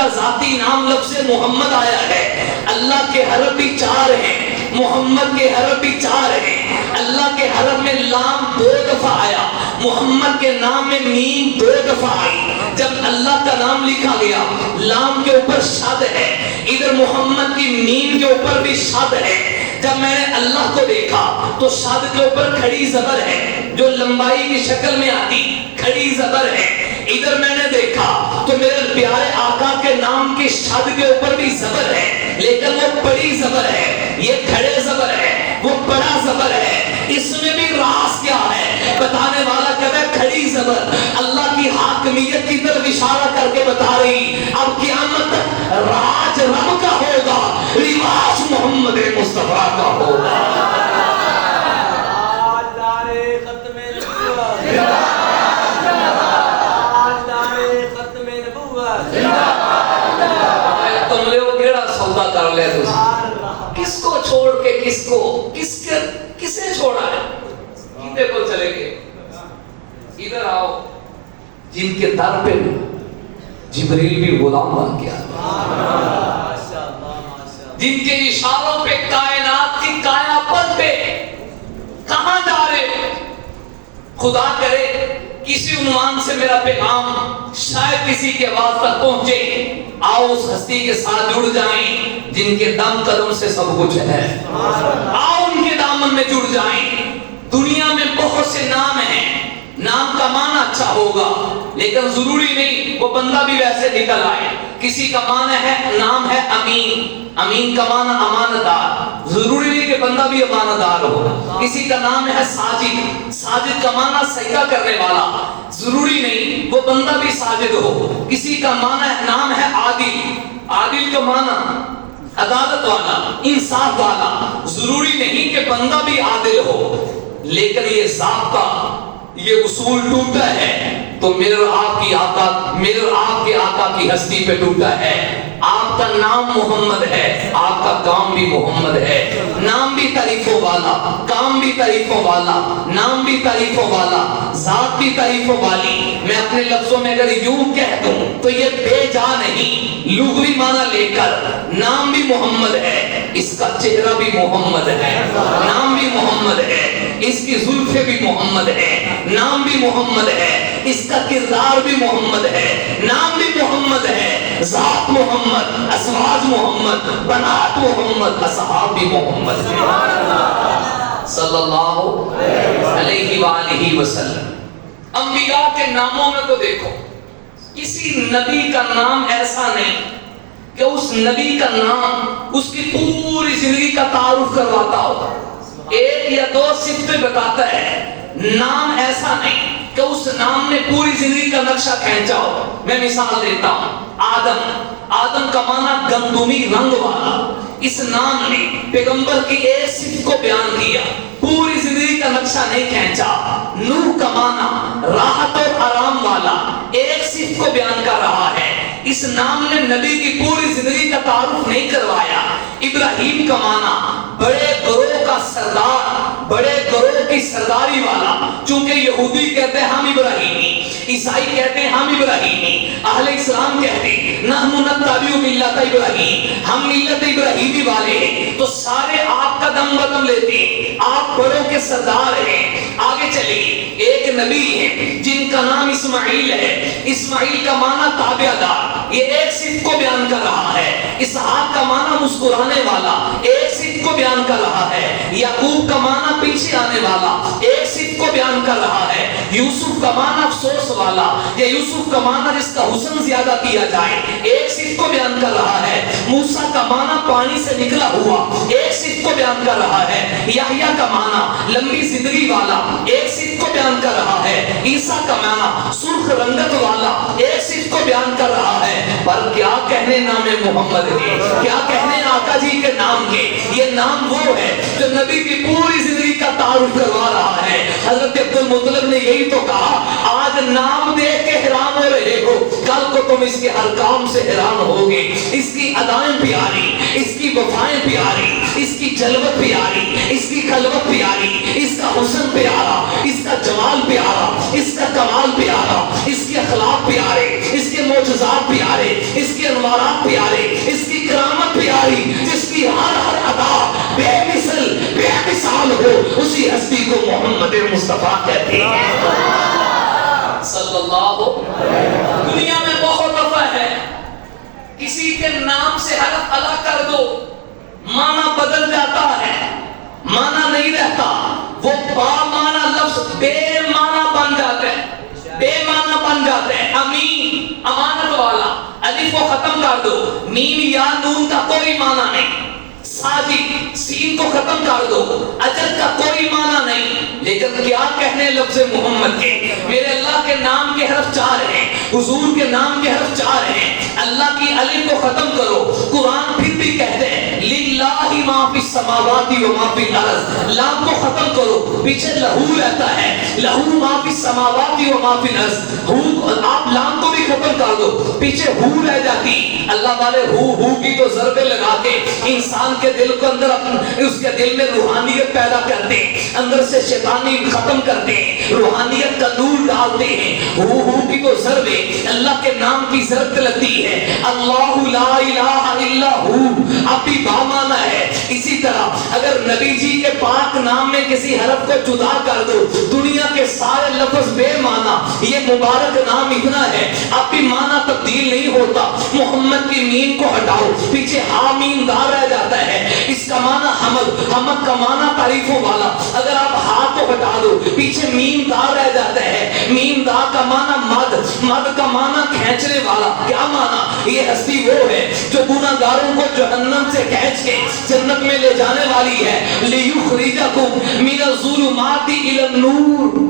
کا ذاتی نام لفظ محمد آیا ہے. اللہ کے حرف بھی 4 ہیں, محمد کے حرف بھی 4 ہیں. اللہ کے حرف میں لام 2 دفعہ آیا, محمد کے نام میں میم 2 دفعہ آئی. جب اللہ کا نام لکھا گیا لام کے اوپر شد ہے, ادھر محمد کی میم کے اوپر بھی شد ہے. جب میں نے اللہ کو دیکھا تو شد کے اوپر کھڑی زبر ہے جو لمبائی کی شکل میں آتی, کھڑی زبر ہے. ادھر میں نے دیکھا تو میرے پیارے آقا کے نام کی شد کے اوپر بھی زبر ہے, لیکن وہ بڑی زبر ہے. یہ کھڑے زبر ہے, وہ بڑا زبر ہے. اس میں بھی راز کیا ہے بتانے والا کہتا ہے کھڑی زبر اللہ کی حاکمیت کی طرف اشارہ کر کے بتا رہی. اب قیامت راج رب کا ہوگا, لباس محمد مصطفیٰ کا ہوگا. تم لوگ کیڑا سودا کر لے تجھے, کس کو چھوڑ کے کسے چھوڑا ہے, کتے کو چلے گئے. ادھر آؤ, جن کے در پہ جبریل بھی غلام بن گیا, جن کے اشاروں پہ کائنات کی کائنات پہ کہاں جا رہے ہو. خدا کرے کسی عنوان سے میرا پیغام شاید کسی کے آواز تک پہنچے. آؤ اس ہستی کے ساتھ جڑ جائیں جن کے دم قدم سے سب کچھ ہے. آؤ ان کے دامن میں جڑ جائیں. دنیا میں بہت سے نام ہیں, نام کا معنی اچھا ہوگا لیکن ضروری نہیں وہ بندہ بھی ویسے نکل آئے. کسی کا معنی ہے, نام ہے امین, امین کا معنی امانت دار, ضروری نہیں کہ بندہ بھی امانت دار ہو. کسی کا نام ہے ساجد, ساجد کا معنی سجدہ کرنے والا, ضروری نہیں وہ بندہ بھی ساجد ہو. کسی کا معنی نام ہے عادل, عادل کا معنی عدالت والا, انصاف والا, ضروری نہیں کہ بندہ بھی عادل ہو. لیکن یہ ضابطہ, یہ اصول ٹوٹا ہے تو میرے اور آپ کے آقا کی ہستی پہ ٹوٹا ہے. آپ کا نام محمد ہے, آپ کا کام بھی محمد ہے. نام بھی تعریفوں والا, کام بھی تعریفوں والا, نام بھی تعریفوں والا, ذات بھی تعریفوں والی. میں اپنے لفظوں میں اگر یوں کہہ دوں تو یہ بے جا نہیں, لغوی معنی لے کر نام بھی محمد ہے, اس کا چہرہ بھی محمد ہے, نام بھی محمد ہے, اس کی زلفیں بھی محمد ہے, نام بھی محمد ہے, اس کا کردار بھی محمد ہے, نام بھی محمد ہے, ذات محمد, ازواج محمد, بنات محمد, اصحاب بھی محمد ہے صلی اللہ علیہ وآلہ وسلم. انبیاء کے ناموں میں تو دیکھو کسی نبی کا نام ایسا نہیں کہ اس نبی کا نام اس کی پوری زندگی کا تعارف کرواتا ہو. 1 یا 2 صفتیں بتاتا ہے, نام ایسا نہیں کہ اس نام نے پوری زندگی کا نقشہ کھینچا ہو. میں مثال دیتا ہوں, آدم کا معنی گندمی رنگ والا. اس نام نے پیغمبر کی ایک صفت کو بیان کیا, پوری زندگی کا نقشہ نہیں کھینچا. نوح کا معنی راحت اور آرام والا, ایک صفت کو بیان کر رہا ہے. اس نام نے نبی کی پوری زندگی کا تعارف نہیں کروایا. ابراہیم کا معنی بڑے گروہ کا سردار, بڑے گروہ کی سرداری والا. چونکہ یہودی کہتے ہیں ہم ابراہیمی, عیسائی کہتے ہیں ہم ابراہیمی, اہل اسلام کہتے ہیں نحن نتبع ملت ابراہیم, ہم ملت ابراہیمی والے ہیں. تو سارے آپ کا دم بدم لیتے ہیں, آپ بڑوں کے سردار ہیں. آگے چلیے, ایک نبی ہے جن کا نام اسماعیل ہے. اسماعیل کا معنی تابع دار, یہ ایک صفت کو بیان کر رہا ہے. اسحاق کا معنی مسکرانے والا, ایک صفت کو بیان کر رہا ہے. یعقوب کا معنی پیچھے آنے والا, ایک صفت کو بیان کر رہا ہے. یوسف کا معنی افسوس والا, یا یوسف کا معنی جس کا حسن زیادہ کیا جائے, ایک صفت کو بیان کر رہا ہے. موسیٰ کا معنی پانی سے نکلا ہوا, ایک صفت کو بیان کر رہا ہے. یحییٰ کا معنی لمبی زندگی والا, ایک صفت کو بیان کر رہا ہے. عیسیٰ کا معنی سرخ رنگت والا, ایک صفت کو بیان کر رہا ہے. پر کیا کہنے نام محمد کے, کیا کہنے آقا جی کے نام کے. یہ نام وہ ہے جو نبی کی پوری زندگی کا تعارف کروا رہا ہے. حضرت عبد المطلب نے یہی تو کہا, آج نام دیکھ کے حیران ہو رہے ہو, کل کو تم اس کے ہر کام سے حیران ہوگے. اس کی ادائیں پیاری, اس کی وفائیں پیاری, اس کی جلوت پیاری, اس کی خلوت پیاری, اس کا حسن پیارا, اس کا جمال پیارا, اس کا کمال پیارا, اس کے اخلاق پیارے, اس کے معجزات پیارے, اس کے انوار مصطفیٰ کہتے ہیں صلی اللہ علیہ۔ دنیا میں بہت دفعہ ہے کسی کے نام سے حرف الگ کر دو معنی بدل جاتا ہے، معنی نہیں رہتا، وہ با معنی لفظ بے معنی بن جاتا ہے، بے معنی بن جاتا ہے۔ امین امانت والا، الف کو ختم کر دو، میم یا نون کا کوئی معنی نہیں، ساجد سین کو ختم کر دو، اجل کا کوئی معنی نہیں۔ لیکن کیا کہنے لفظ محمد کے، میرے اللہ کے نام کے حرف 4 ہیں، حضور کے نام کے حرف 4 ہیں، اللہ کی الف کو ختم کرو۔ قرآن پھر بھی کہتے ہیں للہ ما فی السماوات و ما فی الارض، لام کو ختم کرو، پیچھے لہو رہتا ہے، لہو ما فی السماوات و ما فی الارض، آپ لام کو بھی ختم کر دو، پیچھے ہو رہ جاتی۔ اللہ والے ہو کی تو ضربے لگا کے انسان کے دل کو اندر اس کے دل میں روحانیت پیدا کرتے ہیں، اندر سے شیطانی ختم کرتے ہیں، روحانیت کا نور ڈالتے ہیں۔ ہو کی تو ضربے اللہ کے نام کی ضربت لگتی ہے، اللہ لا الہ الا ہو اب بھی بامانہ ہے۔ اسی طرح اگر نبی جی کے پاک نام میں کسی حرف کو جدا کر دو، دنیا کے سارے لفظ بے معنی، یہ مبارک نام اتنا ہے اب بھی معنی تبدیل نہیں ہوتا۔ محمد کی میم کو ہٹاؤ، پیچھے ہا میم دا رہ جاتا ہے، اس کا معنی حمد، حمد کا معنی تعریفوں والا، اگر آپ ہا کو ہٹا دو پیچھے میم دا رہ جاتا ہے، میم دا کا معنی مد، مد کا معنی کھینچنے والا۔ کیا معنی؟ یہ ہستی وہ ہے جو گناہگاروں کو جہنم سے کھینچ کے جنت میں لے جانے والی ہے۔ لِيُخْرِجَكُم مِّنَ الظُّلُمَاتِ إِلَى النُّورِ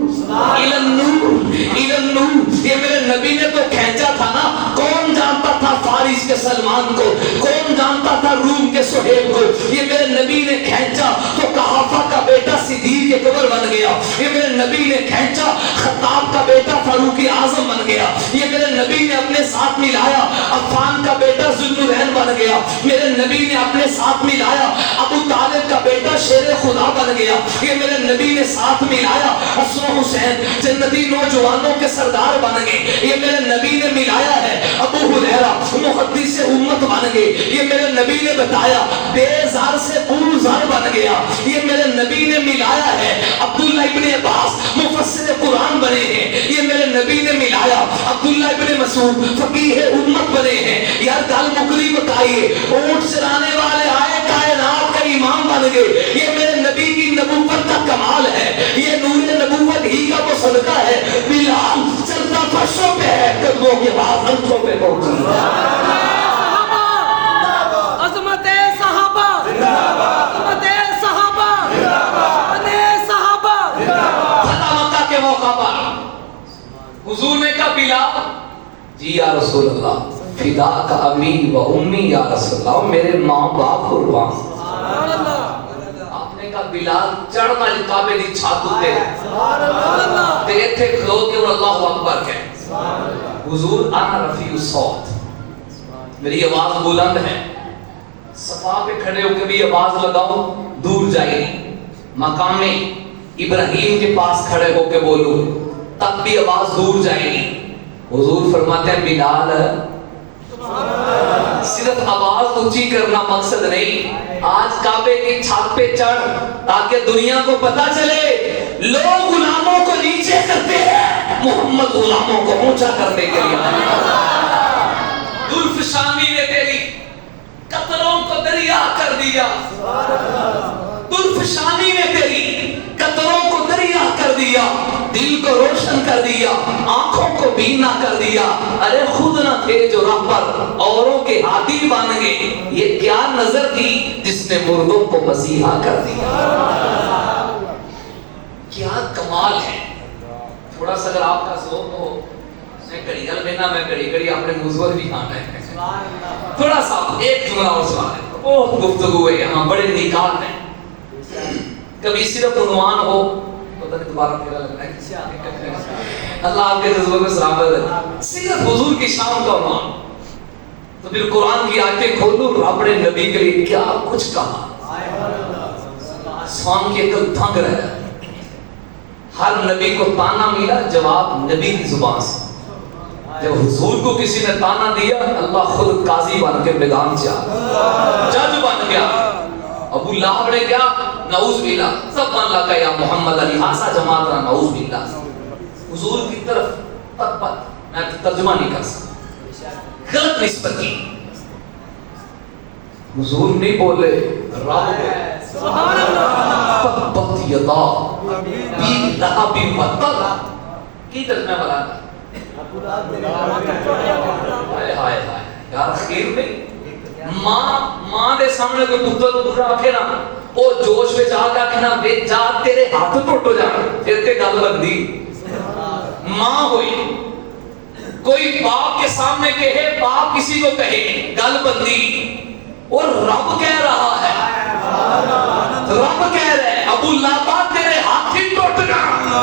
إِلَى النُّورِ إِلَى النُّورِ۔ یہ میرے نبی نے تو کھینچا تھا نا، کون جانتا تھا فارس کے سلمان کو، کون جانتا تھا روم کے سہیب کو؟ یہ میرے نبی نے کھینچا تو قحافہ کا بیٹا صدیق اکبر بن گیا، یہ میرے نبی نے کھینچا خطاب کا بیٹا فاروق اعظم بن گیا، یہ میرے نبی نے اپنے ساتھ ملایا عفان کا بیٹا ذوالنورین بن گیا، میرے نبی نے اپنے ساتھ ملایا ابو طالب کا بیٹا شیر خدا بن گیا، یہ میرے نبی نے ساتھ ملایا حسن و حسین جنتی نوجوانوں کے سردار بن گئے، یہ میرے نبی نے ملایا ہے ابو ہریرہ محدث امت بن گئے، یہ میرے نبی نے بتایا بے زار سے پور زار بن گیا، یہ میرے نبی نے ملایا ہے عبداللہ ابن عباس مفسر قرآن بنے ہیں، یہ میرے نبی نے ملایا عبداللہ ابن مسعود فقیہ امت بنے ہیں۔ یار گل مکری بتائیے، اونٹ چرانے والے آئے کائنات کا امام بن گئے، یہ میرے نبی کی نبوت کا کمال ہے، یہ نور نبوت ہی کا وہ صدقہ ہے۔ بلال چلتا فرشوں پہ ہے، قدموں کے بعد ہنسوں پہ پہنچی۔ عظمت صحابہ، عظمت صحابہ، صحابہ۔ فتح مکہ کے موقع پر حضور نے کہا بلال جی یا رسول اللہ فدا کا امی و امی یا رسول اللہ، میرے ماں باپ قربان۔ آپ نے کہا بلال چڑھنا کعبے دی چھت تے تے ایتھے کھلو کے اللہ اکبر کہے۔ حضور انا رفیع الصوت، میری آواز بلند ہے، صفا پہ کھڑے ہو کے بھی آواز لگاؤ دور جائے، مقام ابراہیم کے پاس کھڑے ہو کے بولو تب بھی آواز دور جائے گی۔ حضور فرماتے ہیں بلال صرف آواز اونچی کرنا مقصد نہیں، آج کعبے کی چھت پہ چڑھ تاکہ دنیا کو پتا چلے لوگ غلاموں کو نیچے کرتے ہیں، محمد غلاموں کو اونچا کرنے کے لیے درفشانی نے تیری قطروں کو دریا کر دیا، درفشانی نے تیری قطروں کو دریا کر دیا، دل کو روشن کر دیا، آنکھوں کو بینا کر دیا۔ ارے خود نہ تھے جو راہ پر اوروں کے ہادی بن گئے، یہ کیا نظر تھی جس نے مردوں کو مسیحا کر دیا۔ کیا کمال ہے۔ تھوڑا سا اگر آپ کا ذوق ہو میں گھڑی گل بنا، میں گھڑی گھڑی آپ نے مزور بھی کھانا ہے، تھوڑا سا ایک جملہ اور سوال ہے، بہت گفتگو ہے یہاں، بڑے نکات ہیں، کبھی صرف عنوان ہو پتہ نہیں دوبارہ پھیرا لگنا ہے، اللہ آپ کے جذبے میں سلامت ہے، صرف حضور کی شان کا عنوان تو پھر قرآن کی آیتیں کھولو، رب نے نبی کے لیے کیا کچھ کہا، سوان کی عقل دھنگ رہا ہے۔ ہر نبی کو تانا ملا، جواب نبی کی زبان سے۔ جب حضور کو کسی نے تانا دیا، اللہ خود قاضی بن کے میدان سے آ جج بن گیا، ابو لہب نے کیا نعوذ باللہ سب من لگا یا محمد علی حاسا جماعت رہا نعوذ باللہ حضور کی طرف پت پت میں ترجمہ نہیں کر سکتا غلط نسبت کی حضور نہیں بولے رب سبحان اللہ تبت یدا بی لہب وتب کی ترجمہ والا ہائے ہائے ہائے یار خیر نہیں ماں دے سامنے کوئی پتر نوں برا آکھے نا او جوش وچ آ کے آکھنا وے جا تیرے ہاتھ ٹوٹ ہو جان پھر تے گل بندی ماں ہوئی کوئی باپ کے سامنے کہے باپ کسی کو کہے گل بندی اور رب کہہ رہا ہے رب کہہ رہے ہیں ابو لہب تیرے ہاتھ ہی ٹوٹ گیا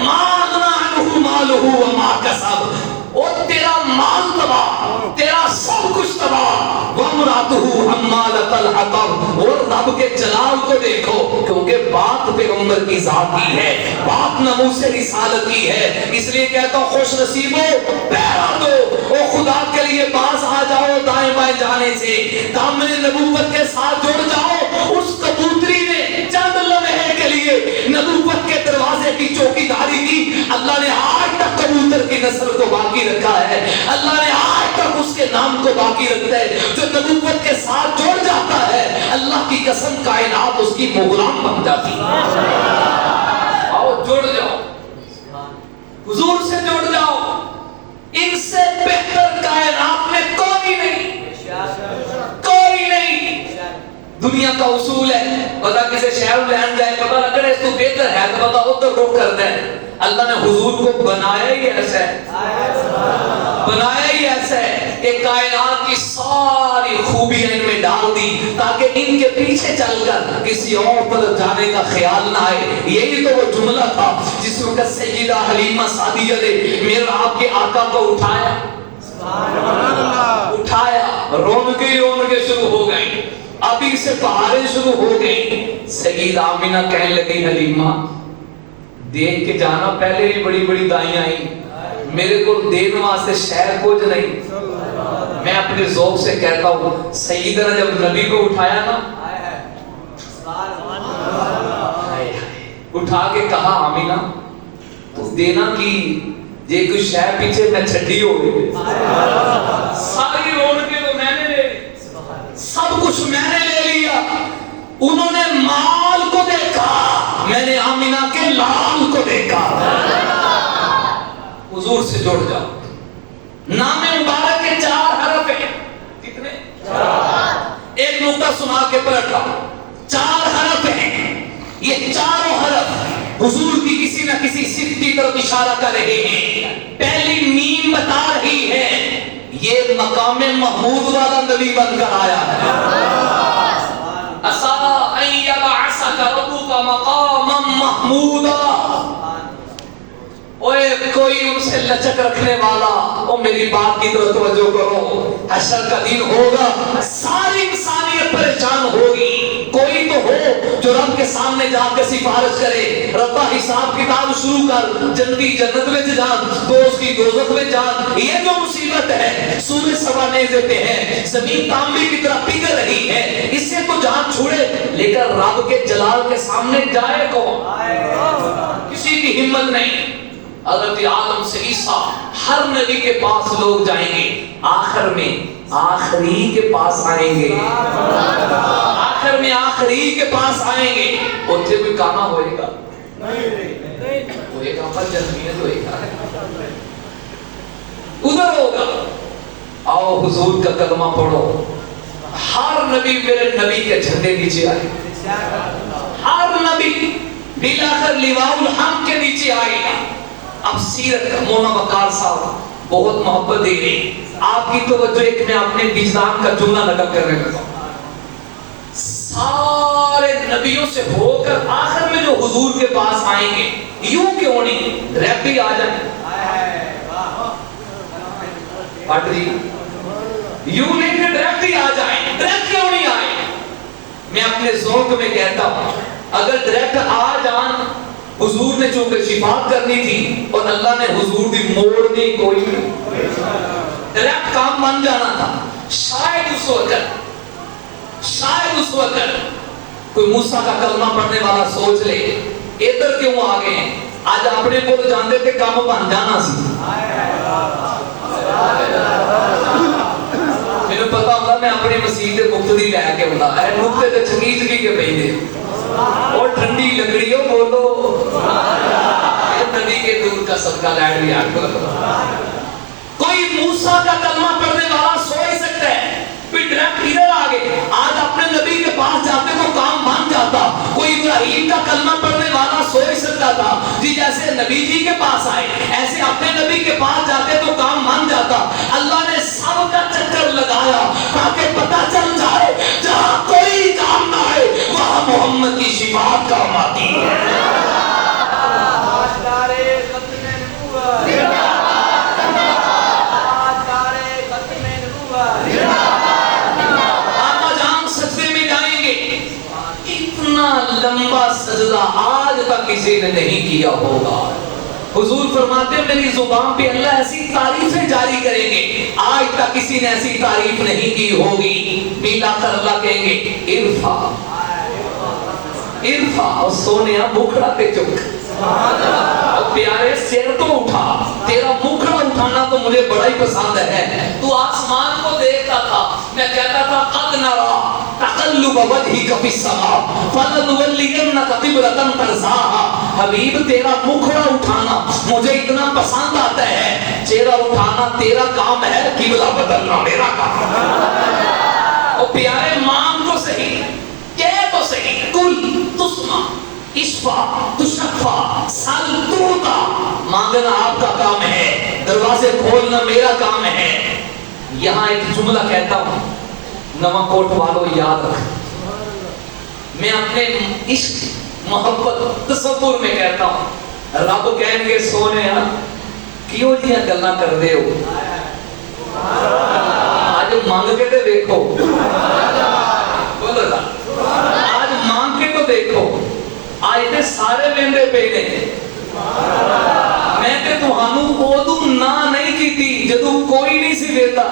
ما اغنی عنہ مالہ وما کسب اور تیرا مال تباہ تیرا سب کچھ تباہ وامرأتہ حمالۃ الحطب اور رب کے جلال کو دیکھو کیونکہ بات پیغمبر کی ذات کی ہے بات ناموس رسالت کی ہے اس لیے کہتا ہوں خوش نصیبو پہرا دو او خدا کے لیے باز آ جاؤ دائیں بائیں جانے سے دامن نبوت کے ساتھ جڑ جاؤ اس کبوتری نے چند لمحے کے لیے نبوت کے دروازے کی چوکی داری کی اللہ نے آج تک کبوتر کی نسل کو باقی رکھا ہے اللہ نے آج تک اس کے نام کو باقی رکھتا ہے جو نبوت کے ساتھ جڑ جاتا ہے اللہ کی قسم کائنات اس کی غلام بن جاتی ہے آؤ جڑ جاؤ حضور سے جڑ جاؤ ان سے بہتر کائنات میں کوئی نہیں کوئی نہیں دنیا کا اصول ہے پتا کسی شہر لین جائے پتا لگ رہا ہے اس تو بہتر ہے تو پتا ادھر رخ کرتا ہے اللہ نے حضور کو بنایا ہی ایسا ہے بنایا ہی ایسا ہے کہ کائنات کی ساری خوبیاں ان میں ڈال دی تاکہ ان کے پیچھے چل کر کسی اور طرف جانے کا خیال نہ آئے یہی تو وہ جملہ تھا جس وقت سیدہ حلیمہ سعدیہ نے میرے آپ کے آقا کو اٹھایا اٹھایا رون کے شروع ہو گئی ابھی سے بہاریں شروع ہو گئی سیدہ آمینہ کہنے لگی حلیمہ دیکھ کے جانا پہلے ہی بڑی بڑی دائیں آئیں میرے کو دین واسطے شہر کچھ نہیں میں اپنے ذوق سے کہتا ہوں سیدہ نے جب نبی کو اٹھایا نا اٹھا کے کہا آمینہ تو دینا کی یہ کوئی شہر پیچھے میں چھڑی ہو گئی ساری روڈ کے تو میں نے لے سب کچھ میں نے لے لیا انہوں نے مال کو دیکھا میں نے آمینہ کے لال کو دیکھا حضور سے جڑ جاؤ نام مبارک کے 4 حرف ہیں کتنے 4 ایک نقطہ سنا کے پلٹا 4 حرف ہیں یہ چاروں حرف حضور کی کسی نہ کسی صفت کی طرف اشارہ کر رہے ہیں پہلی میم بتا رہی ہے یہ مقام محمود والا نبی بن کر آیا ہے اسا ان یبعثک ربک مقاما محمودا اوے کوئی ان سے لچک رکھنے والا او میری بات کی طرف توجہ کرو حشر کا دن ہوگا ساری انسانیت پریشان ہوگی کوئی تو ہو جو رب کے سامنے جا کے سفارش کرے ربا حساب کتاب شروع کر جنتی جنت میں جان دوست کی دوزخ میں جان یہ جو مصیبت ہے سورج سوانے پہ ہے زمین تانبے کی طرح پگھل رہی ہے اس سے تو جان چھوڑے لیکن رب کے جلال کے سامنے جائے کون کسی کی ہمت نہیں حضرت آدم سے عیسیٰ ہر نبی کے پاس لوگ جائیں گے آخر میں آخری کے پاس آئیں گے آخر میں آخری کے پاس آئیں گے اتنے کوئی کانا ہوئے گا ہوئے گا پر جنمیت ہوئے گا ادھر ہوگا آؤ حضور کا کلمہ پڑھو ہر نبی میرے نبی کے جھنڈے نیچے آئے ہر نبی بلاخر لواء الحمد کے نیچے آئے گا اب سیرت کا مونا وقار صاحب بہت محبت دے رہے آپ کی توجہ ایک میں اپنے وجدان کا جملہ لگا کرنے لگا سارے نبیوں سے ہو کر آخر میں جو حضور کے پاس آئیں گے یوں کیوں نہیں ریپ بھی آ جائیں پٹ جی یوں نہیں کہ ریپ بھی آ جائیں ریپ کیوں نہیں آئے میں اپنے ذوق میں کہتا ہوں اگر ریپ آ جان حضور نے چونکہ شفاعت کرنی تھی اور اللہ نے حضور دی موڑنی کوئی نہیں ڈائریکٹ کام بن جانا تھا شاید اس وقت کوئی موسیٰ کا کلمہ پڑھنے والا سوچ لے ادھر کیوں آ گئے ہیں؟ آج اپنے کو جاندے تھے کام بن جانا سی. میرے پتا ہوتا میں اپنی مسیح کے مقتدی لے کے ہوتا ہے نقطے تے چھکیج کی کے پہی دے اور ٹھنڈی لکڑیوں بولو نبی کے دور کا صدقہ لائٹ بھی آگ کرو. کوئی موسیٰ کا کلمہ پڑھنے والا سو ہی سکتا ہے پھر ڈائریکٹ ادھر آگے آج اپنے نبی کے پاس جاتے تو کام بن جاتا. کوئی ابراہیم کا کلمہ پڑھنے والا سو ہی سکتا تھا جی جیسے نبی جی کے پاس آئے ایسے اپنے نبی کے پاس جاتے تو کام بن جاتا. اللہ نے سب کا چکر لگایا تاکہ پتہ چل جائے جہاں کوئی کام نہ آئے وہاں محمد کی شفاعت کام آتی ہے. لمبا سجدہ آج تک کسی نے نہیں کیا ہوگا. حضور فرماتے ہیں میری زبان پہ اللہ ایسی تعریفیں جاری کریں گے آج تک کسی نے ایسی تعریف نہیں کی ہوگی. میلا کر اللہ کہیں گے ارفع ارفع اور سونیا مکھڑا تے چک اور پیارے سر تو اٹھا. تیرا مکھڑا اٹھانا تو مجھے بڑا ہی پسند ہے. تو آسمان کو دیکھتا تھا میں کہتا تھا قد نرا تقلب وجهك في السماء فلنولينك قبلة ترضاها. حبیب تیرا مکھڑا اٹھانا مجھے اتنا پسند آتا ہے. چہرہ اٹھانا تیرا کام ہے قبلہ بدلنا میرا کام ہے. اور پیارے مانگ تو صحیح کہہ تو صحیح کل تسمع اشفع تشفع سل تعطى. مانگنا آپ کا کام ہے دروازے کھولنا میرا کام ہے. یہاں ایک جملہ کہتا ہوں نواں کوٹ والوں یاد رکھ میں اپنے عشق محبت تصور میں کہتا ہوں رب کہیں گے سونے کیوں جی گلاں کر دے ہو آج مانگ کے تو دیکھو بولو آج مانگ کے تو دیکھو آج تے سارے لیندے پے نے میں تے تہانوں اودوں نہ نہیں کیتی جدوں کوئی نہیں سی دیتا.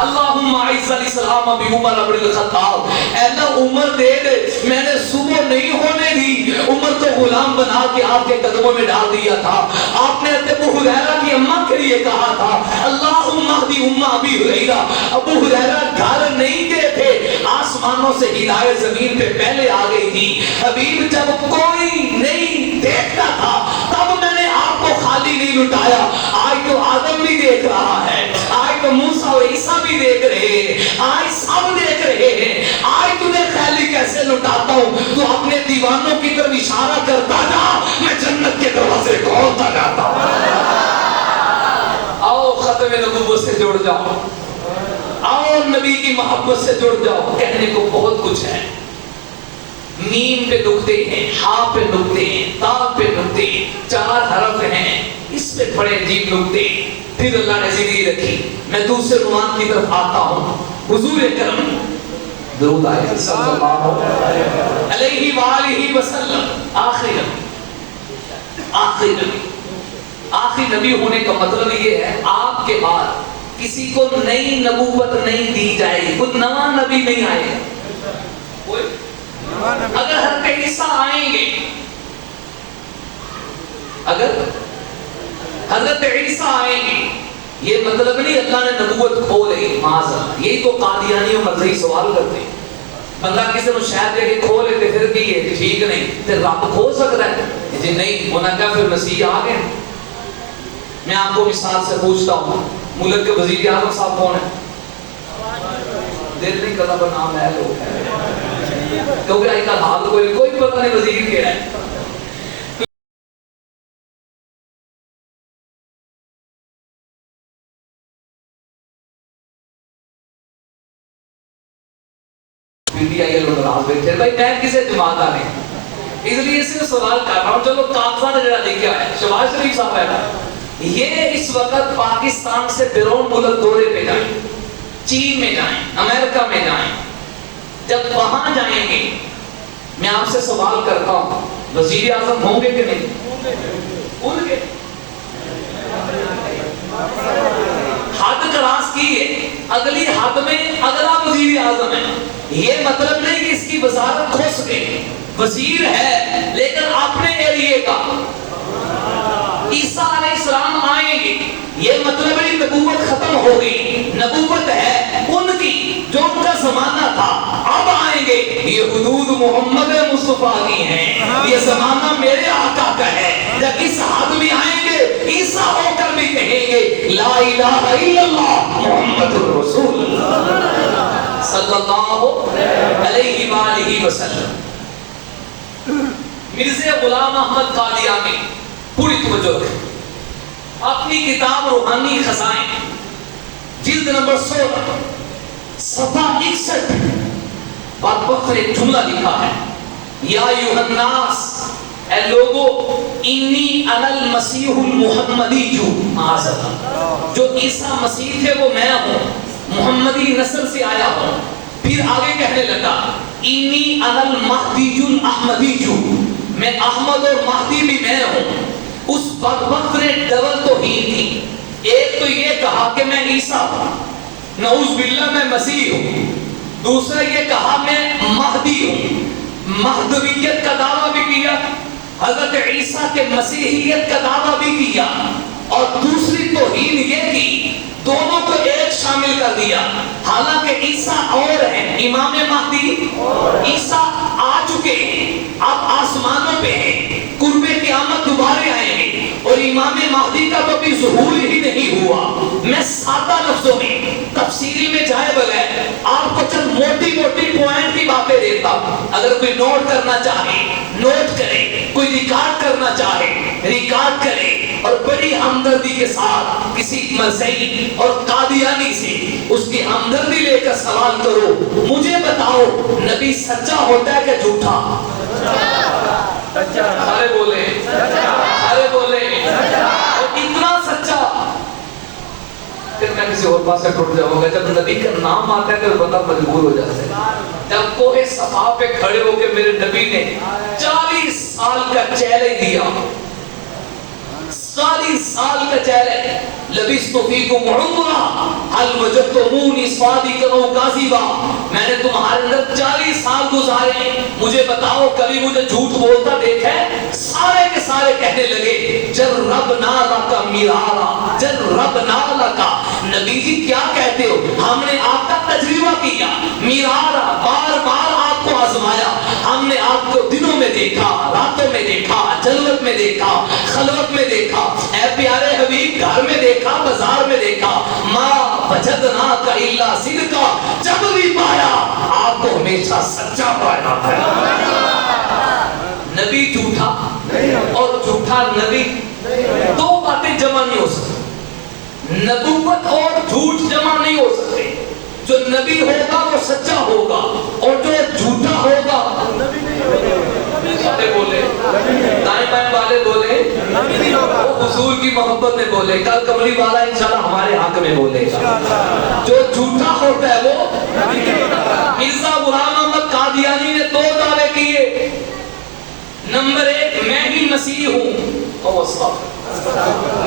اللہم اعز الاسلام بعمر بن الخطاب. اے اللہ عمر دے دے میں نے صبح نہیں ہونے دی عمر کو غلام بنا کے آپ کے قدموں میں ڈال دیا تھا. آپ نے ابو ہریرہ کی اماں کے لیے کہا تھا اللہم اہدی ام ابی ہریرہ. ابو ہریرہ گھر نہیں گئے تھے آسمانوں سے ہدایت زمین پہ پہلے آ گئی تھی. حبیب جب کوئی نہیں دیکھتا تھا تب میں نے آپ کو خالی نہیں لٹایا. آج تو آدم بھی دیکھ رہا ہے آج تو موسیٰ و عیسیٰ بھی دیکھ رہے ہیں آج سب دیکھ رہے ہیں. آج تجھے خالی کیسے لٹاتا ہوں تو اپنے دیوانوں کی طرف اشارہ کرتا جا میں جنت کے دروازے کھولتا جاتا ہوں. آؤ ختم نبوت سے جڑ جاؤ آؤ نبی کی محبت سے جڑ جاؤ. کہنے کو بہت کچھ ہے. میم پہ نقطے ہیں ہا پہ نقطے ہیں تا پہ نقطے ہیں 4 حرف ہیں اس پہ بڑے عجیب نقطے. پھر اللہ نے زندگی رکھی. میں دوسرے عنوان کی طرف آتا ہوں. حضور اکرم درود آئے صلی اللہ علیہ وآلہ وسلم آخری نبی ہونے کا مطلب یہ ہے آپ کے بعد کسی کو نئی نبوت نہیں دی جائے گی. کوئی نواں نبی نہیں آئے گا. اگر حضرت عیسیٰ آئیں گے اگر حضرت عیسیٰ آئیں گے یہ مطلب نہیں اللہ نے نبوت کھو لے معاذ اللہ. یہی تو قادیانی و مذہبی سوال کرتے ہیں. بندہ کسی کو شاید دے کے کھو لیتے پھر کی ہے ٹھیک نہیں پھر رب کھو سکتا ہے جی نہیں انہوں نے کہا پھر مسیح آ گئے. میں آپ کو مثال سے پوچھتا ہوں ملک کے وزیر اعظم صاحب کون ہیں؟ دل نہیں کرتا پر نام ہے لوگ کیونکہ آج کل حال کوئی پتہ نہیں وزیر کیا ہے. بھائی میں کسے جماعت آنے اس لیے اس سے سوال کر رہا ہوں. چلو کاغذات جڑا لکھا ہے شہباز شریف صاحب ہے یہ اس وقت پاکستان سے بیرون ملک دورے پہ جائیں چین میں جائیں امریکہ میں جائیں. جب وہاں جائیں گے میں آپ سے سوال کرتا ہوں وزیر اعظم ہوں گے کہ نہیں ہوں گے؟ حد کراس کی ہے اگلی حد میں اگلا وزیر اعظم ہے. یہ مطلب نہیں کہ اس کی وزارت کھو سکے، وزیر ہے لیکن اپنے ایریے کا. عیسیٰ علیہ السلام آئیں گے، یہ مطلب ہے نبوت ختم ہو گئی، نبوت ہے ان کی جو ان کا زمانہ تھا، اب آئیں گے. یہ حدود محمد مصطفیٰ کی ہیں، یہ زمانہ میرے آقا کا ہے. جب اس حد میں آئیں گے عیسیٰ ہو کر بھی کہیں گے لا الہ الا اللہ محمد الرسول اللہ صلی اللہ علیہ وآلہ وسلم. مرزا غلام احمد قادیانی پوری توجہ دیں. اپنی کتاب روحانی خزائن جلد نمبر 16 صفحہ 61 بدبخت نے ایک جملہ لکھا ہے، یا ایھا الناس، اے لوگو، انی انا المسیح المحمدی، جو عیسیٰ مسیح تھے وہ میں ہوں، محمدی نسل سے آیا ہوں. پھر آگے کہنے لگا انی انا المہدی الاحمدی، میں احمد اور مہدی بھی میں ہوں. اس بدبخت نے ڈبل توہین کی. ایک تو یہ کہا کہ میں عیسیٰ ہوں، نعوذ باللہ میں مسیح ہوں. دوسرا یہ کہا میں مہدی ہوں، مہدویت کا دعویٰ بھی کیا، حضرت عیسیٰ کے مسیحیت کا دعویٰ بھی کیا. اور دوسری توہین یہ کی دونوں کو ایک شامل کر دیا. حالانکہ عیسیٰ اور ہیں، امام مہدی عیسیٰ آ چکے ہیں، اب آسمانوں پہ ہیں، قرب قیامت دوبارہ آئیں گے، اور امام مہدی کا تو بھی ظہور ہی نہیں ہوا. میں سادہ لفظوں میں تفصیل میں جائے بغیر آپ کو چند موٹی موٹی پوائنٹ کی باتیں دیتا ہوں. اگر کوئی نوٹ کرنا چاہے نوٹ کرے، کوئی ریکارڈ کرنا چاہے ریکارڈ کرے، اور بڑی ہمدردی کے ساتھ کسی مسیحی اور قادیانی سے اس کی ہمدردی لے کر سوال کرو، مجھے بتاؤ نبی سچا ہوتا ہے کہ جھوٹا؟ سارے بولے، سارے بولے، اور اتنا سچا. پھر میں کسی اور پاس سے ٹوٹ جاؤں گا. جب نبی کا نام آتا ہے تو بندہ مجبور ہو جاتا ہے. جب کوہ صفا پہ کھڑے ہو کے میرے نبی نے 40 سال کا چیلنج دیا، 40 سال کا چیلنج، لبثت فیکم عمرا هل وجدتمونی صادقا او کاذبا، میں نے تمہارے اندر 40 سال گزارے، مجھے بتاؤ کبھی مجھے جھوٹ بولتا دیکھا ہے؟ سارے کے سارے کہنے لگے جربنا لک مرارا، جربنا لک. نبی جی کیا کہتے ہو؟ ہم نے آپ کا تجربہ کیا، مرارا، بار بار آپ کو آزمایا. ہم نے آپ کو دنوں میں دیکھا، راتوں میں دیکھا، جلوت میں دیکھا، خلوت میں دیکھا، اے پیارے حبیب گھر میں دیکھا، بازار میں دیکھا. ما وجدناک الا صدقا، جب بھی پایا آپ کو ہمیشہ سچا پایا ہے. نبی جھوٹا اور جھوٹا نبی دو باتیں جمع نہیں ہو سکتی. نبوت اور جھوٹ جمع نہیں ہو سکتے. جو نبی ہوگا وہ سچا ہوگا، اور جو جھوٹا ہوگا سارے بولے، دائیں بائیں والے بولے، وہ حضور کی محبت میں بولے. کل کملی والا انشاءاللہ ہمارے حق میں بولے گا. جو جھوٹا ہوتا ہے وہ مرزا غلام احمد قادیانی نے 2 دعوے کیے. نمبر 1 میں ہی مسیح ہوں،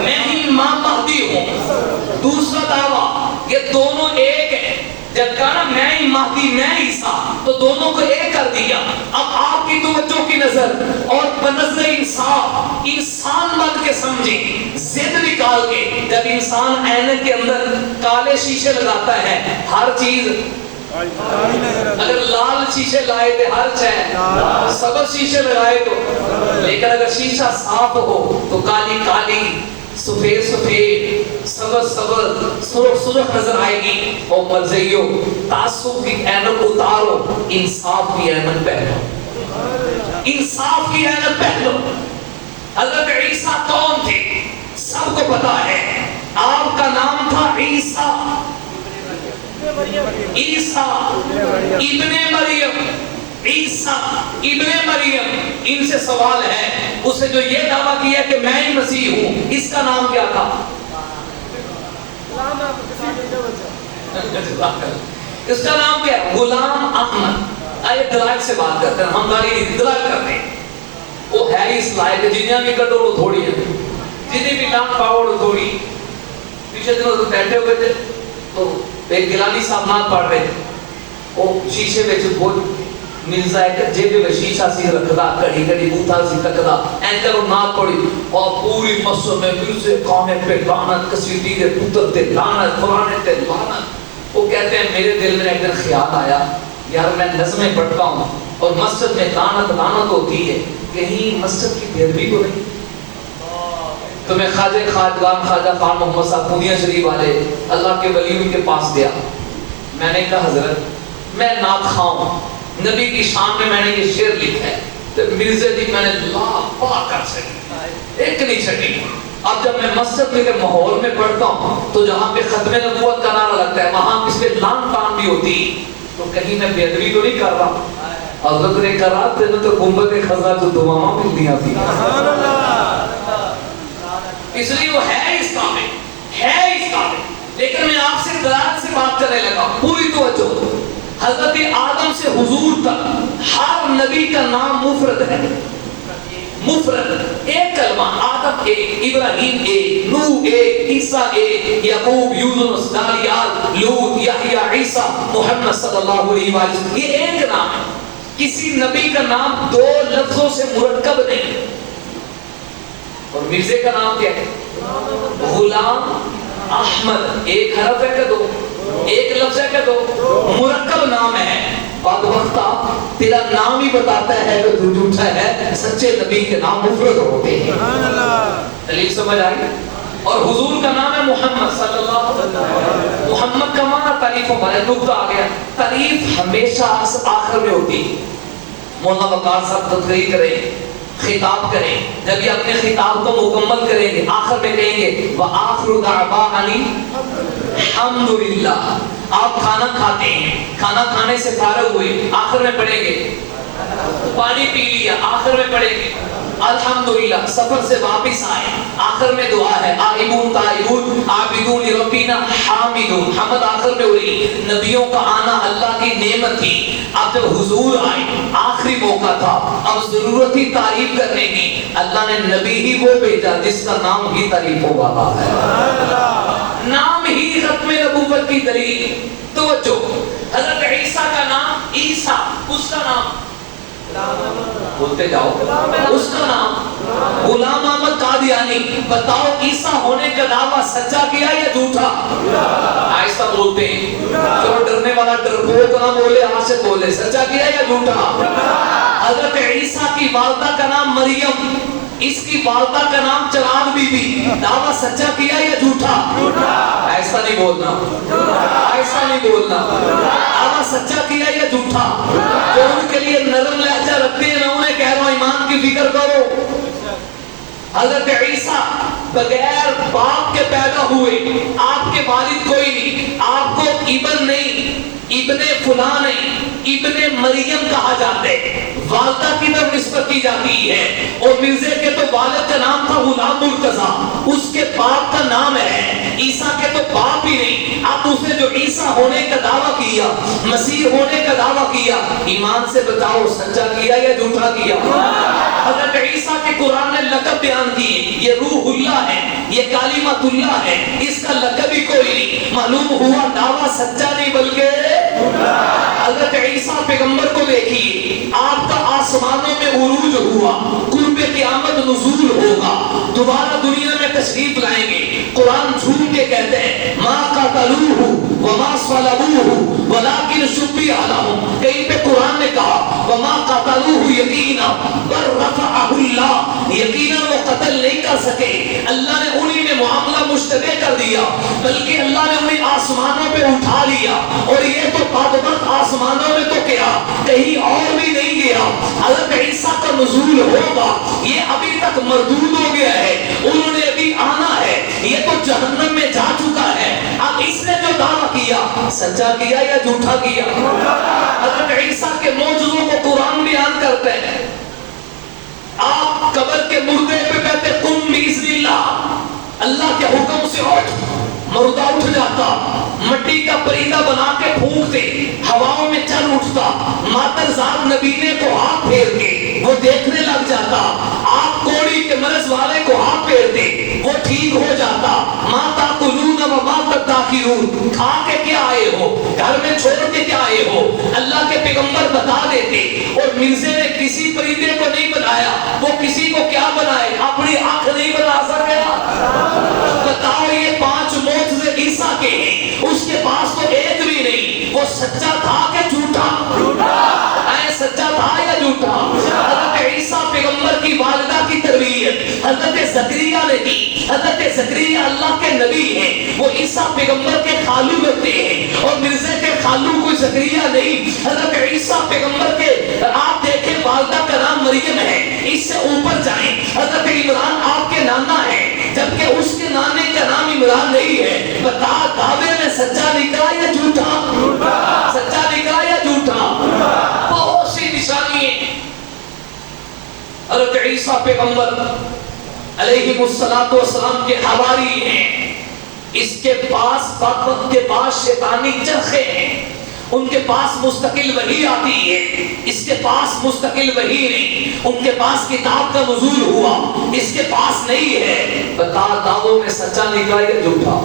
میں ہی امام مہدی ہوں. دوسرا دعویٰ یہ دونوں ایک ہیں. جب کہا میں ہی مہدی میں عیسیٰ تو دونوں کو ایک کر دیا. اب آپ کی توجہ کی نظر اور بنظر انصاف انسان بن کے سمجھیں، ضد نکال کے. جب انسان اینک کے اندر کالے شیشے لگاتا ہے ہر چیز، اگر لال شیشے لائے تھے ہر چیز، سبز شیشے لگائے تو، لیکن اگر شیشہ صاف ہو تو کالی کالی، سفید سفید، سبز سبز، سرخ سرخ نظر آئے گی. اور مرزیو تعصب کی اینک اتارو، انصاف کی اینک پہنو، انصاف کی اینک پہنو. حضرت عیسیٰ کون تھے؟ سب کو پتا ہے. آپ کا نام تھا عیسیٰ، عیسیٰ ابن مریم، عیسیٰ ابن مریم. ان سے سوال ہے، اس نے جو یہ دعویٰ کیا کہ میں ہی مسیح ہوں، اس کا نام کیا تھا؟ اس کا نام کیا ہے؟ غلام احمد. آئے دلائل سے بات کرتے ہیں، ہم دلائل کرتے ہیں. وہ ہے اس لائق جنیاں بھی کٹو وہ تھوڑی ہے، جنہیں بھی نام پاوڑ تھوڑی. پیچھے دنوں تو بیٹھے ہوئے تھے تو ایک گیلانی صاحب نہ پڑھ رہے وہ شیشے وچ بہت مرزا ایک جیب میں شیشہ سی رکھدا کڑی کڑی بوتھا سی تکدا اینکر نہ پڑھی اور پوری مسجد میں مرزے کانے پہ لعنت کسیدی دے پتر تے لعنت فلانے تے لعنت. وہ کہتے ہیں میرے دل میں ایک دن خیال آیا یار میں نظمیں پڑھتا ہوں اور مسجد میں لعنت ہوتی ہے کہیں مسجد کی بےادبی تو نہیں. تو میں خواجہ خواجگان خواجہ خان محمد صاحب پونیا شریف والے اللہ کے ولی ان کے پاس گیا. میں نے کہا حضرت میں نعت خواہوں نبی کی شان میں نے یہ شعر لکھا ہے تو مرزا جی میں نے لا پا کر سکتی ایک نہیں چھٹی. اب جب میں مسجد میں کے ماحول میں پڑھتا ہوں تو جہاں پہ ختم نبوت کا نعرہ لگتا ہے وہاں اس پہ لان تان بھی ہوتی تو کہیں میں بے ادبی تو نہیں کر رہا. حضرت نے کہا تینوں تو گنبد خزا جو دعاواں ملدیاں تھی اس لیے وہ ہے اس قابل. لیکن میں آپ سے دلال سے بات کرنے لگا پوری توجہ. حضرت آدم سے حضور تک ہر نبی کا نام مفرد ہے. مفرد ایک کلمہ آدم ایک ابراہیم ایک نوح ایک عیسیٰ ایک یعقوب یونس دانیال لوط یحییٰ عیسیٰ محمد صلی اللہ علیہ وسلم یہ ایک نام ہے. کسی نبی کا نام دو لفظوں سے مرکب نہیں. اور مرزے کا نام کیا ہے غلام احمد. ایک حرف ہے کہ دو ایک لفظ ہے کہ دو مرکب نام ہے. بعد وقتا تیرا نام ہی بتاتا ہے کہ تو جھوٹا ہے. سچے نبی کے نام مفرد ہوتے ہیں. دلیل سمجھ آئی. اور حضور کا نام ہے محمد صلی اللہ علیہ وسلم. محمد کا معنی تعریف ہمارے نقطہ آ گیا. تعریف ہمیشہ آخر میں ہوتی ہے. مولانا وقار صاحب تقریر کریں خطاب کریں جب یہ اپنے خطاب کو مکمل کریں گے آخر میں کہیں گے وآخر دعوانا الحمدللہ. آپ کھانا کھاتے ہیں کھانا کھانے سے فارغ ہوئے آخر میں پڑھیں گے پانی پی لیا آخر میں پڑھیں گے الحمدللہ. سفر سے واپس آئے آخر میں دعا ہے آئبون تائبون عابدون ربینا حامدون. حمد آخر میں ہو رہی. نبیوں کا آنا اللہ کی نعمت تھی. اب جب حضور آئے آخری موقع تھا اب ضرورت ہی تعریف کرنے کی. اللہ نے نبی ہی وہ بھیجا جس کا نام ہی تعریفوں والا ہے. نام ہی ختم نبوت کی دلیل. توجہ حضرت عیسیٰ کا نام عیسیٰ اس کا نام بولتے جاؤ اس کا نام غلام احمد قادیانی. بتاؤ عیسیٰ ہونے کا دعویٰ سچا کیا یا جھوٹا؟ آہستہ بولتے ہیں چلو ڈرنے والا ڈرپوک نہ بولے عاشق بولے. سچا کیا یا جھوٹا؟ حضرت عیسیٰ کی والدہ کا نام مریم اس کی والدہ کا نام چراغ بی بی. دعویٰ سچا کیا یا جھوٹا؟ ایسا نہیں بولنا ایسا نہیں بولنا. دعویٰ سچا کیا یا جھوٹا؟ جو ان کے لیے نرم لہجہ رکھتے ہیں میں انہیں کہہ رہا ہوں ایمان کی فکر کرو. حضرت عیسیٰ بغیر باپ کے پیدا ہوئے. آپ کے والد کوئی نہیں. آپ کو ابن نہیں ابن فلاں نہیں ابن مریم کہا جاتا ہے. والدہ کی طرف نسبت کی جاتی ہے. اور مرزے کے تو والد کا نام تھا غلام مرتضیٰ اس کے باپ کا نام ہے. عیسیٰ کے تو باپ ہی نہیں. اب اس نے جو عیسیٰ ہونے کا دعویٰ کیا مسیح ہونے کا دعویٰ کیا ایمان سے بتاؤ سچا کیا یا جھوٹا کیا؟ حضرت عیسیٰ کے قرآن نے لقب بیان کیے. یہ روح اللہ ہے یہ کلمۃ اللہ ہے. اس کا لقب ہی کوئی نہیں. معلوم ہوا دعویٰ سچا نہیں بلکہ حضرت عیسیٰ پیغمبر کو دیکھیے آپ کا آسمانوں میں عروج ہوا. قرب قیامت نزول ہوگا. دوبارہ دنیا میں تشریف لائیں گے. قرآن جھوم کے کہتے ہیں ما قتلوہ وما صلبوہ ولکن شبہ لہم. کہیں پہ قرآن نے کہا وما قتلوہ یقینا بل رفعہ اللہ. یقینا وہ قتل نہیں کر سکے اللہ نے انہی میں معاملہ مشتبہ کر دیا بلکہ اللہ نے انہیں آسمانوں پہ اٹھا لیا. اور یہ تو بعد آسمانوں میں تو کیا کہیں اور بھی نہیں گیا. حضرت عیسیٰ کا نزول ہوگا یہ ابھی تک مردود ہو گیا ہے. انہوں نے ابھی آنا ہے. یہ تو جہنم میں جا چکا ہے. اب اس نے جو دعویٰ کیا سچا کیا یا جھوٹا کیا؟ حضرت عیسیٰ کے معجزوں کو قرآن بیان کرتے ہیں. آپ قبر کے مردے پہ کہتے قم باذن اللہ. اللہ کے حکم سے اٹھ. مردہ اٹھ جاتا. مٹی کا پریدہ بنا کے پھونکتے ہواؤں میں چل اٹھتا. ماترزاد نبینے کو ہاتھ پھیر کے وہ دیکھنے لگ جاتا. آپ کوڑی کے مرض والے کو ہاتھ پھیرتے وہ ٹھیک ہو جاتا. ما تاکلون و ما تدخرون. کھا کے کیا آئے باتیں چھوڑ کے کیا آئے ہو؟ اللہ کے پیغمبر بتا دیتے. اور مرزے نے کسی پرندے کو نہیں بنایا, وہ کسی کو کیا بنائے؟ اپنی آنکھ نہیں بنا سکیا. بتاؤ یہ 5 معجزے عیسیٰ کے ہیں, اس کے پاس تو ایک بھی نہیں. وہ سچا تھا کہ جھوٹا؟ سچا تھا یا جھوٹا؟ حضرت عیسیٰ پیغمبر کی والدہ کی تربیت حضرت زکریا نے کی. حضرت زکریا اللہ کے نبی ہیں, وہ عیسیٰ پیغمبر کے خالو لگتے ہیں, اور مرزے کے خالو کوئی زکریا نہیں. حضرت عیسیٰ پیغمبر کے آپ دیکھیں والدہ کا نام مریم ہے, اس سے اوپر جائیں حضرت عمران آپ کے نانا ہے, جبکہ اس کے نانے کا نام عمران نہیں ہے. بتا دعوے میں سچا نکلا یا جھوٹا؟ سچا نکلا یا جھوٹا؟ بہت سی نشانی ہے. حضرت عیسیٰ پیغمبر علیہ السلام کے حواری ہیں, اس کے پاس وقت کے بعد شیطانی چرخے ہیں, ان کے پاس مستقل وحی آتی ہے, اس کے پاس مستقل وحی نہیں. ان کے پاس کتاب کا نزول ہوا, اس کے پاس نہیں ہے. بتا دعووں میں سچا نکلا یا جھوٹا؟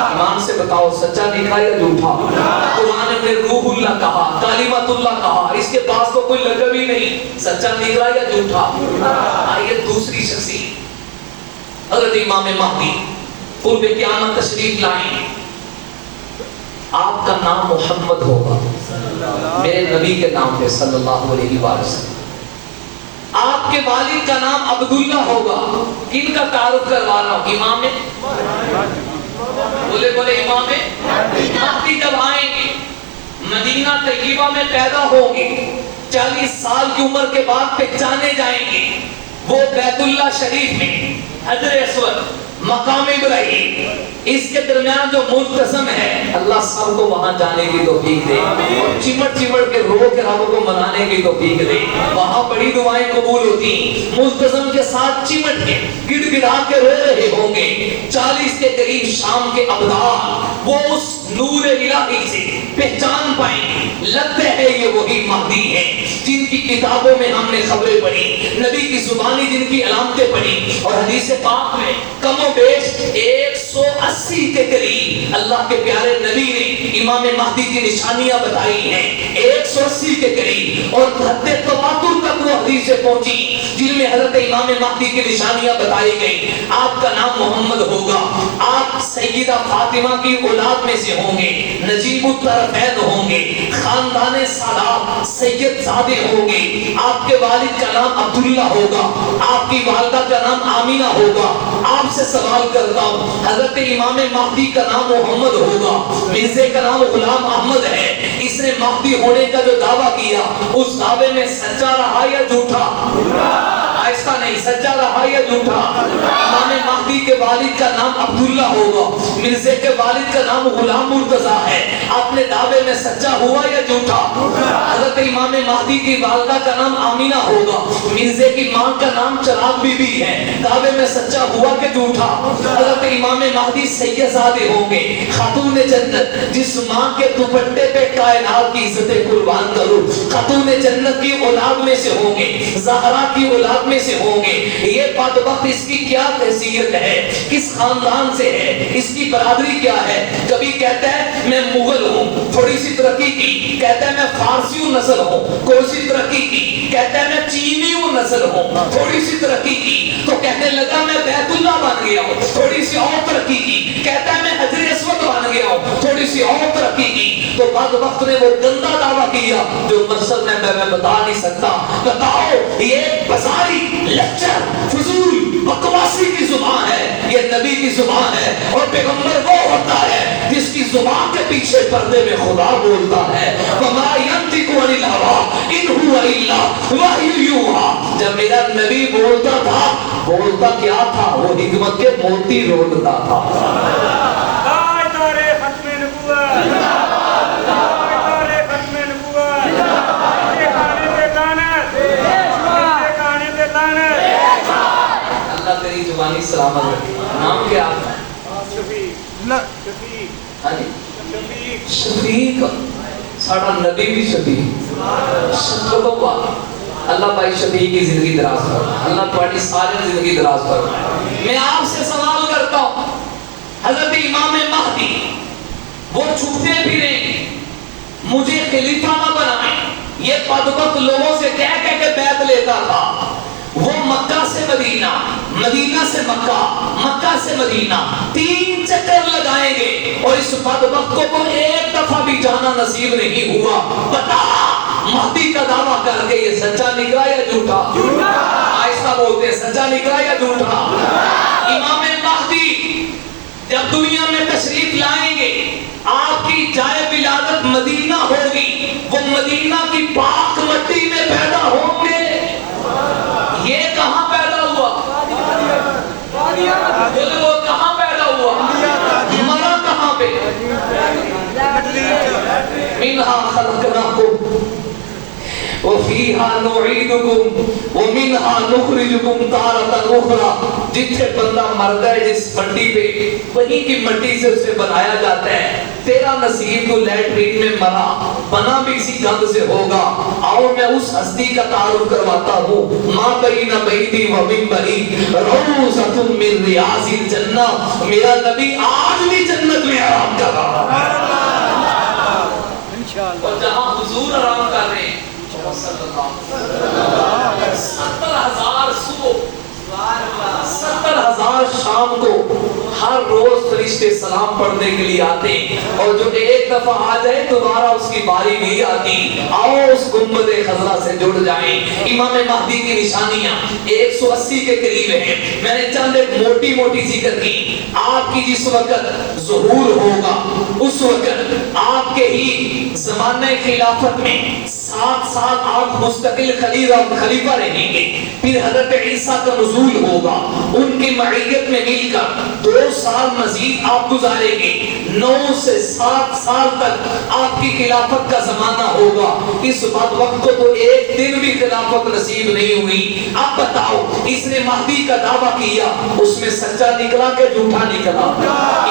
ایمان سے بتاؤ, سچا نکلا یا جھوٹا؟ قرآن میں روح اللہ کہا, کلمت اللہ کہا, اس کے پاس تو کوئی لقب ہی نہیں. سچا نکلا یا جھوٹا؟ آئیے دوسری شخصیت حضرت امام مہدی قرب قیامت تشریف لائیں. آپ کا نام محمد ہوگا, میرے نبی کے نام پہ صلی اللہ علیہ وسلم. آپ کے والد کا نام عبداللہ ہوگا. کن کا تعارف کروا رہا ہوں؟ امام بولے امام مہدی جب آئیں گے, مدینہ طیبہ میں پیدا ہوں گے, 40 سال کی عمر کے بعد پہچانے جائیں گے. وہ بیت اللہ شریف میں حجر اسود, مقام ابراہیم, اس کے درمیان جو منتظم ہے, اللہ سب کو وہاں جانے کی توفیق دے, اور چمٹ چمٹ کے رو کے رب کو منانے کی توفیق دے. وہاں بڑی دعائیں قبول ہوتی. منتظم کے ساتھ چمٹ کے گڑ گڑا کے رو رہے ہوں گے. 40 کے قریب شام کے ابدال وہ اس نور الہی سے پہچان پائیں گے, لگتے ہیں یہ وہی مہدی ہیں جن کی کتابوں میں ہم نے خبریں پڑھی, نبی کی زبانی جن کی علامتیں پڑھی, اور حدیث پاک میں کم و بیش 180 کے قریب اللہ کے پیارے نبی نے امام مہدی کی نشانیاں بتائی ہیں. 180 کے قریب, اور حد تواتر تک وہ حدیثیں پہنچی جن میں حضرت امام مہدی کی نشانیاں بتائی گئی. آپ کا نام محمد ہوگا, آپ سیدہ فاطمہ کی اولاد میں سے ہوں گے, نجیب الطرفین ہوں گے, خاندان سادات سید زادے ہوں گے. آپ کے والد کا نام عبداللہ ہوگا, آپ کی والدہ کا نام آمینہ ہوگا. آپ سے سوال کرتا ہوں, حضرت امام مہدی کا نام محمد ہوگا, مرزے کا نام غلام احمد ہے, اس نے مہدی ہونے کا جو دعویٰ کیا, اس دعوے میں سچا رہا یا جھوٹا؟ آہستہ نہیں, سچا رہا یا جھوٹا؟ امام مہدی کے والد کا نام عبداللہ ہوگا, مرزے کے والد کا نام غلام مرتضیٰ ہے, آپ نے دعوے میں سچا ہوا یا جھوٹا؟ حضرت امام مہدی کی والدہ کا نام آمینہ ہوگا, مرزے کی ماں کا نام چراغ بی بی ہے, دعوے میں سچا ہوا کہ جھوٹا؟ حضرت امام مہدی سید زادے ہوں گے, خاتون جنت, جس ماں کے دوپٹے پہ کائنات کی عزتیں قربان کرو, خاتون جنت کی اولاد میں سے ہوں گے, زہرا کی اولاد میں سے ہوں گے. یہ بدبخت, اس کی کیا حیثیت ہے, کس خاندان سے ہے, اس کی برادری کیا ہے؟ کبھی کہتا ہے میں مغل ہوں, تھوڑی سی ترقی کی, کہتا ہے میں فارسی نسل ہوں, کوئی سی ترقی کی, کہتا ہے میں چینی نسل ہوں, تھوڑی سی ترقی کی, تو کہنے لگا میں بیت اللہ بن گیا ہوں, تھوڑی سی اور ترقی کی, کہتا ہے میں حجر اسود بن گیا ہوں, تھوڑی سی اور ترقی کی. تو بعد وقت نے وہ گندا دعویٰ کیا جو مقصد میں بتا نہیں سکتا. بتاؤ, یہ بازاری لیکچر فضول بکواسی کی زبان ہے, یہ نبی کی زبان ہے, اور پیغمبر وہ ہوتا ہے جس کی زبان کے پیچھے پردے میں خدا بولتا ہے. وما ينطق عن الهوى ان هو الا وحی یوحی. جب میرا نبی بولتا تھا, بولتا کیا تھا؟ وہ حکمت کے موتی رولتا تھا. اللہ تیری زبانی سلامت رکھے. نام کیا آپ کا؟ شفیق. ساڑھا نبی بھی شفیق, شفقتوں والا. اللہ بھائی شفیق کی زندگی دراز کر, اللہ تمہاری ساری زندگی دراز کر. میں آپ سے سوال کرتا ہوں, حضرت امام مہدی وہ چھپتے بھی نہیں, مجھے خلیفہ نہ بنائیں. یہ بدبخت لوگوں سے کہہ کہہ کے بیعت لیتا تھا. وہ مکہ سے مدینہ، مدینہ سے مکہ، مکہ سے مدینہ 3 چکر لگائیں گے اور اس بدبخت کو ایک دفعہ بھی جانا نصیب نہیں ہوا. بتا مہدی کا دعویٰ کر کے یہ سچا نکلا یا جھوٹا؟ آہستہ بولتے ہیں، سچا نکلا یا جھوٹا؟ امام مہدی جب دنیا میں تشریف لائیں گے، آپ کی جائے ولادت مدینہ ہوگی. وہ مدینہ کی پاک مٹی میں پیدا ہوں گے. یہ کہاں پیدا ہوا؟ وہ کہاں پیدا ہوا؟ مرا کہاں پہ؟ منہا خلقناکم وفیہا نعیدکم ومنہا نخرجکم تارۃ اخری. جتنے بندہ مرتا ہے جس مٹی پہ، وہی کی مٹی سے اسے بنایا جاتا ہے. تیرا نصیب تو لیٹرین میں مرا، بنا بھی اسی گند سے ہوگا. آؤ میں اس ہستی کا تعارف کرواتا ہوں. ما بین بیتی و منبری روضۃ من ریاض الجنہ. میرا نبی آج بھی جنت میں آرام کر رہا ہے. اور جہاں حضور آرام کر رہے ہیں 70,000 صبح، 70,000 شام کو ہر روز فرشتے سلام پڑھنے کے لیے آتے ہیں. اور جو ایک دفعہ آ جائے دوبارہ اس کی باری نہیں آتی. آؤ اس گنبد خضرا سے جڑ جائیں. امام مہدی کی نشانیاں 180 کے قریب ہیں. میں نے چند ایک موٹی موٹی ذکر کی. آپ کی جس وقت ظہور ہوگا اس وقت آپ کے ہی زمانہ خلافت میں 7 سال آپ مستقل خلیفہ رہیں گے. پھر حضرت عیسیٰ کا نزول ہوگا. ان کی معیت میں مل کر 2 سال مزید آپ گزاریں گے. 9 سے 7 سال تک آپ کی خلافت کا زمانہ ہوگا. اس وقت کو تو ایک دن بھی خلافت نصیب نہیں ہوئی. اب بتاؤ اس نے مہدی کا دعویٰ کیا، اس میں سچا نکلا کہ جھوٹا نکلا؟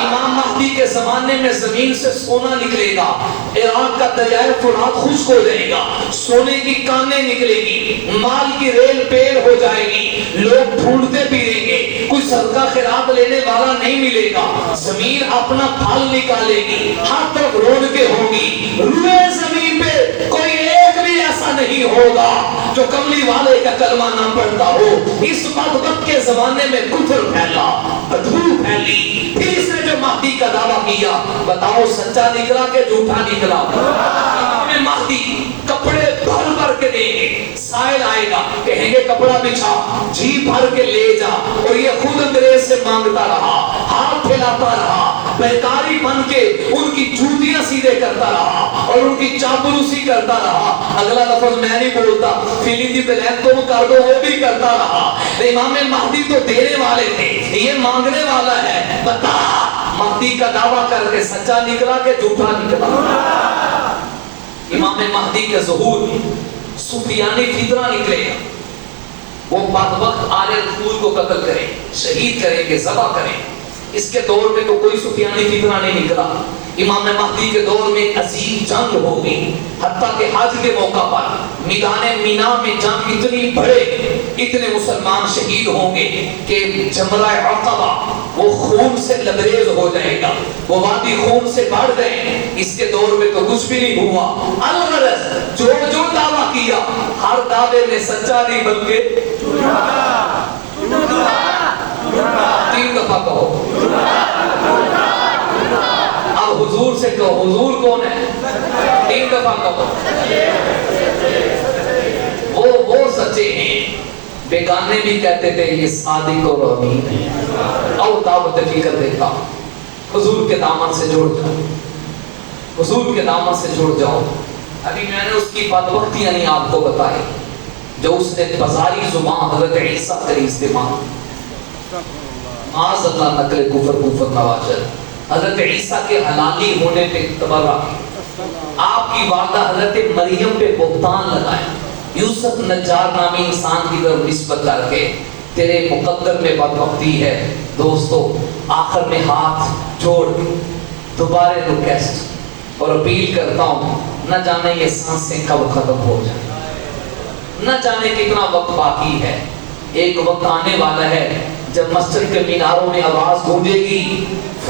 امام مہدی کے زمانے میں زمین سے سونا نکلے گا. عراق کا دریائے فرات خشک ہو جائے گا. سونے کی کانیں نکلے گی، مال کی ریل پیل ہو جائے گی. لوگ ڈھونڈتے پھریں گے، کوئی صدقہ خیرات لینے والا نہیں ملے گا. زمین اپنا پھل نکالے گی، ہر طرف رونقیں ہوگی. روئے زمین پہ کوئی ایک بھی ایسا نہیں ہوگا جو کملی والے کا کلمہ نہ پڑھتا ہو. اس بدبخت کے زمانے میں کفر پھیلا، بدبو پھیلی. پھر اس نے جو مہدی کا دعویٰ کیا، بتاؤ سچا نکلا کہ جھوٹا نکلا؟ مہدی کپڑے بھر بھر کے دیں گے. سائل آئے گا، کہیں گے کپڑا بچھا، جی بھر کے لے جا. اور یہ خود انگریز سے مانگتا رہا، ہاتھ پھیلاتا رہا، بیکاری بن کے ان کی جوتیاں سیدھے کرتا رہا اور ان کی چاپلوسی کرتا رہا. اگلا لفظ میں نہیں بولتا، فیلنگ دی پلان تم کر دو، وہ بھی کرتا رہا. امام مہدی تو دینے والے تھے، یہ مانگنے والا ہے. بتا مہدی کا دعویٰ کر کے سچا نکلا کہ جھوٹا نکلا؟ امام مہدی کے ظہور سفیان فطرہ نکلے گا. وہ بدبخت آل رسول کو قتل کریں، شہید کریں گے، ذبح کریں. اس کے دور میں تو کوئی سفیان فطرہ نہیں نکلا. امام مہدی کے دور میں عظیم جنگ ہوگی. حتیٰ کہ حج کے موقع پر میدان مینا میں جنگ اتنی بڑھے، اتنے مسلمان شہید ہوں گے کہ جمرہ عقبہ وہ خون سے لبریز ہو جائے گا. وہ وادی خون سے بڑھ گئے. اس کے دور میں تو کچھ بھی نہیں ہوا. الغرض جو جو دعویٰ کیا ہر دعوے میں سچا نہیں بلکہ 3 دفعہ کہو. اب حضور سے کہو، حضور کون ہے؟ 3 دفعہ کہو. وہ سچے ہیں. بیگانے بھی کہتے تھے یہ صادق اور امین ہے. اور دعوت فکر دیکھا، حضور کے دامن سے جڑ جاؤ، حضور کے دامن سے جڑ جاؤ. ابھی میں نے اس کی بدبختیاں نہیں آپ کو بتائی جو اس نے بازاری زبان حضرت عیسیٰ کا استعمال. معاذ اللہ نقل کفر نواجر. حضرت عیسیٰ کے حلالی ہونے پہ تبرہ کی. آپ کی والدہ حضرت مریم پہ بہتان لگائے. یوسف نجار نامی انسان کی طرف نسبت کر کے تیرے مقدر میں بدبختی ہے. دوستو آخر میں ہاتھ جوڑ دوبارہ ریکویسٹ اور اپیل کرتا ہوں، نہ جانے یہ سانسیں کب ختم ہو جائیں، نہ جانے کتنا وقت باقی ہے. ایک وقت آنے والا ہے جب مسجد کے میناروں میں آواز گونجے گی